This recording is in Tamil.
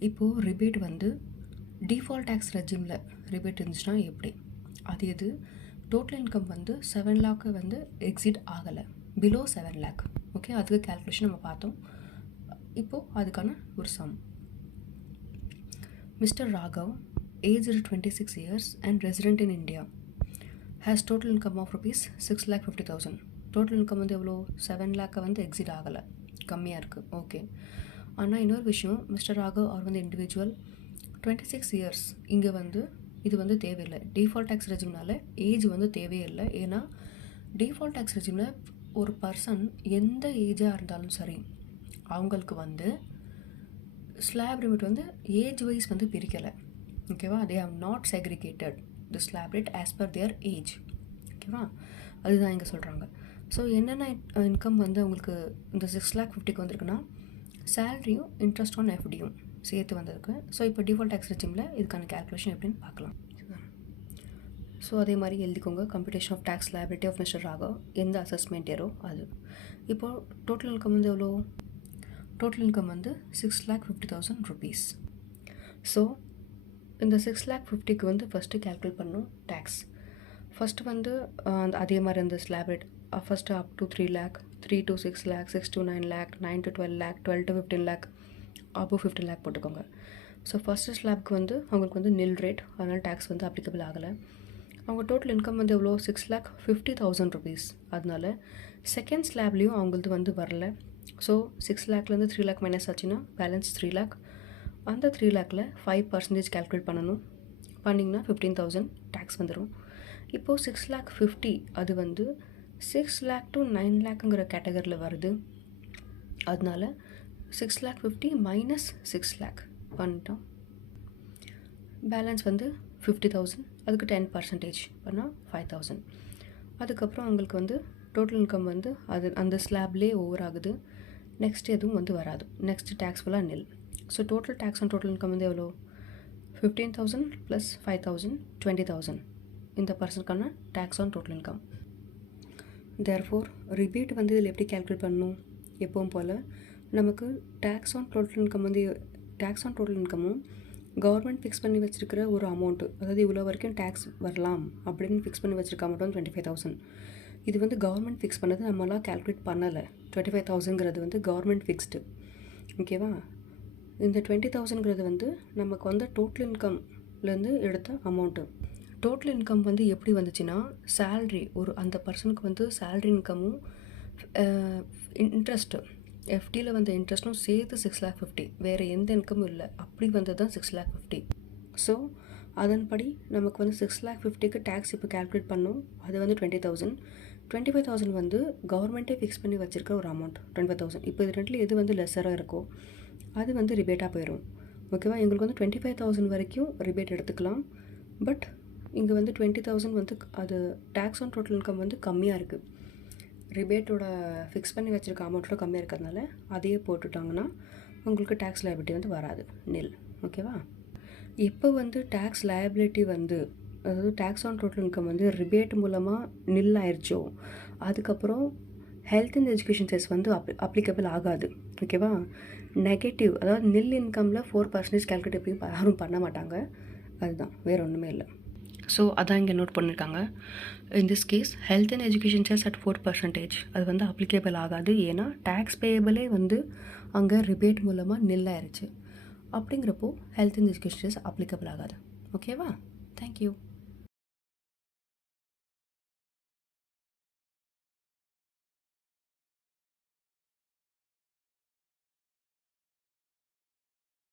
இப்போது ரிபேட் வந்து டிஃபால்ட் டேக்ஸ் ரெஜிமில் ரிபேட் இருந்துச்சுன்னா எப்படி? அது எது? டோட்டல் இன்கம் வந்து செவன் லேக்கு வந்து எக்ஸிட் ஆகலை. பிலோ செவன் லேக் ஓகே அதுக்கு கேல்குலேஷன் நம்ம பார்த்தோம். இப்போது அதுக்கான ஒரு sum Mister Raghav age twenty six years and resident in India has total income of rupees six lakh fifty thousand total income வந்து எவ்வளோ செவன் லேக்கை வந்து எக்ஸிட் ஆகலை. கம்மியாக இருக்குது ஓகே ஆனால் இன்னொரு விஷயம் மிஸ்டர் ராகவ் அவர் வந்து இண்டிவிஜுவல் டுவெண்ட்டி சிக்ஸ் இயர்ஸ் இங்கே வந்து இது வந்து தேவையில்லை. டிஃபால்ட் டேக்ஸ் ரெஜிம்னால ஏஜ் வந்து தேவையே இல்லை ஏன்னா டிஃபால்ட் டேக்ஸ் ரெஜிமில் ஒரு பர்சன் எந்த ஏஜாக இருந்தாலும் சரி அவங்களுக்கு வந்து ஸ்லாப் லிமிட் வந்து ஏஜ் வைஸ் வந்து பிரிக்கலை. ஓகேவா they have not segregated the slab rate as per their age ஓகேவா அதுதான் இங்கே சொல்கிறாங்க ஸோ என்னென்ன இன்கம் வந்து அவங்களுக்கு இந்த சிக்ஸ் லேக் ஃபிஃப்டிக்கு வந்திருக்குன்னா சேலரியும் இன்ட்ரெஸ்ட் ஆன் எஃப்டியும் சேர்த்து வந்திருக்கு ஸோ இப்போ டிஃபால்ட் டேக்ஸ் ரெஜிமில் இதுக்கான கேல்குலேஷன் எப்படின்னு பார்க்கலாம். ஸோ அதே மாதிரி எழுதிக்கோங்க. Computation of tax liability of Mister Raghav. எந்த அசஸ்மெண்ட் இயரோ அது. இப்போது டோட்டல் இன்கம் வந்து எவ்வளோ? டோட்டல் இன்கம் வந்து six lakh fifty thousand rupees so இந்த சிக்ஸ் லேக் ஃபிஃப்டிக்கு வந்து ஃபஸ்ட்டு கேல்குலேட் பண்ணும் டேக்ஸ் ஃபஸ்ட்டு வந்து அந்த அதே மாதிரி இந்த ஸ்லாபிட் first up to three lakh three to six lakh six to nine lakh nine to twelve lakh twelve to fifteen lakh above fifteen lakh போட்டுக்கோங்க. ஸோ ஃபஸ்ட்டு ஸ்லாப்க்கு வந்து அவங்களுக்கு வந்து நில் ரேட் அதனால் டேக்ஸ் வந்து அப்ளிகபிள் ஆகலை. அவங்க டோட்டல் இன்கம் வந்து எவ்வளோ? Six lakh fifty thousand rupees அதனால செகண்ட் ஸ்லாப்லேயும் அவங்களது வந்து வரல. ஸோ சிக்ஸ் லேக்லேருந்து த்ரீ லேக் மைனஸ் ஆச்சுன்னா பேலன்ஸ் த்ரீ லேக் அந்த த்ரீ லேக்கில் ஃபைவ் பர்சன்டேஜ் கால்குலேட் பண்ணணும். பண்ணிங்கன்னா ஃபிஃப்டீன் தௌசண்ட் டேக்ஸ் வந்துடும் இப்போது சிக்ஸ் லேக் ஃபிஃப்டி அது வந்து சிக்ஸ் லேக் டு நைன் லேக்குங்கிற கேட்டகரியில் வருது. அதனால six lakh fifty minus six lakh பண்ணிட்டோம். பேலன்ஸ் வந்து ஃபிஃப்டி தௌசண்ட் அதுக்கு டென் பர்சன்டேஜ் பண்ணால் ஃபைவ் தௌசண்ட் அதுக்கப்புறம் அவங்களுக்கு வந்து டோட்டல் இன்கம் வந்து அது அந்த ஸ்லாப்லேயே ஓவர் ஆகுது. நெக்ஸ்ட் எதுவும் வந்து வராது. நெக்ஸ்ட் டேக்ஸ் ஃபுல்லாக நெல் so total tax on total income வந்து எவ்வளோ? Fifteen thousand plus five thousand twenty thousand இந்த பர்சனுக்கான tax on total income therefore rebate வந்து இதில் எப்படி கால்குலேட் பண்ணணும்? எப்பவும் போல் நமக்கு டேக்ஸ் ஆன் டோட்டல் இன்கம் வந்து டேக்ஸ் ஆன் டோட்டல் இன்கமும் கவர்மெண்ட் ஃபிக்ஸ் பண்ணி வச்சுருக்கிற ஒரு அமௌண்ட்டு அதாவது இவ்வளோ வரைக்கும் டேக்ஸ் வரலாம் அப்படின்னு ஃபிக்ஸ் பண்ணி வச்சுருக்க அமௌண்ட் வந்து டுவெண்ட்டி ஃபைவ் தௌசண்ட் இது வந்து கவர்மெண்ட் ஃபிக்ஸ் பண்ணது நம்மளாம் கால்குலேட் பண்ணலை. டுவெண்ட்டி ஃபைவ் தௌசண்ட்ங்கிறது வந்து கவர்மெண்ட் ஃபிக்ஸ்டு ஓகேவா இந்த டுவெண்ட்டி தௌசண்ட்ங்கிறது வந்து நமக்கு வந்து டோட்டல் இன்கம்லேருந்து எடுத்த அமௌண்ட்டு டோட்டல் இன்கம் வந்து எப்படி வந்துச்சுன்னா சேல்ரி ஒரு அந்த பர்சனுக்கு வந்து சேல்ரி இன்கமும் இன்ட்ரெஸ்ட்டு எஃப்டியில் வந்த இன்ட்ரெஸ்ட்டும் சேர்த்து சிக்ஸ் லேக் ஃபிஃப்டி வேறு எந்த இன்கமும் இல்லை. அப்படி வந்தது தான் சிக்ஸ் லேக் ஃபிஃப்டி ஸோ அதன்படி நமக்கு வந்து சிக்ஸ் லேக் ஃபிஃப்டிக்கு டேக்ஸ் இப்போ கால்குலேட் பண்ணோம். அது வந்து twenty thousand twenty five thousand வந்து கவர்மெண்ட்டே ஃபிக்ஸ் பண்ணி வச்சுருக்க ஒரு அமௌண்ட் டுவெண்ட்டி ஃபைவ் தௌசண்ட் இப்போ இது ரெண்டில் எது வந்து லெஸராக இருக்கோ அது வந்து ரிபேட்டாக போயிடும் ஓகேவா எங்களுக்கு வந்து டுவெண்ட்டி ஃபைவ் தௌசண்ட் வரைக்கும் ரிபேட் எடுத்துக்கலாம். பட் இங்கே வந்து டுவெண்ட்டி தௌசண்ட் வந்து அது டேக்ஸ் ஆன் டோட்டல் இன்கம் வந்து கம்மியாக இருக்குது ரிபேட்டோட ஃபிக்ஸ் பண்ணி வச்சுருக்க அமௌண்ட்டோட கம்மியாக இருக்கிறதுனால அதையே போட்டுட்டாங்கன்னா உங்களுக்கு டேக்ஸ் லயபிலிட்டி வந்து வராது நெல் ஓகேவா எப்போ வந்து டேக்ஸ் லயபிலிட்டி வந்து அதாவது டேக்ஸ் ஆன் டோட்டல் இன்கம் வந்து ரிபேட் மூலமாக நில் ஆயிடுச்சோ அதுக்கப்புறம் ஹெல்த் அண்ட் எஜுகேஷன் செஸ் வந்து அப் அப்ளிகபிள் ஆகாது. ஓகேவா நெகட்டிவ் அதாவது நில் இன்கமில் ஃபோர் பர்சன்டேஜ் கேல்குலேட் எப்பயும் யாரும் பண்ண மாட்டாங்க. அதுதான் வேறு ஒன்றுமே இல்லை. ஸோ அதான் இங்கே நோட் பண்ணியிருக்காங்க in this case health and education cess at four percentage அது வந்து அப்ளிகேபிள் ஆகாது. ஏன்னா டேக்ஸ் பேயபிளே வந்து அங்கே ரிபேட் மூலமாக நில்லாயிருச்சு அப்படிங்கிறப்போ health and education cess applicable ஆகாது. ஓகேவா தேங்க்யூ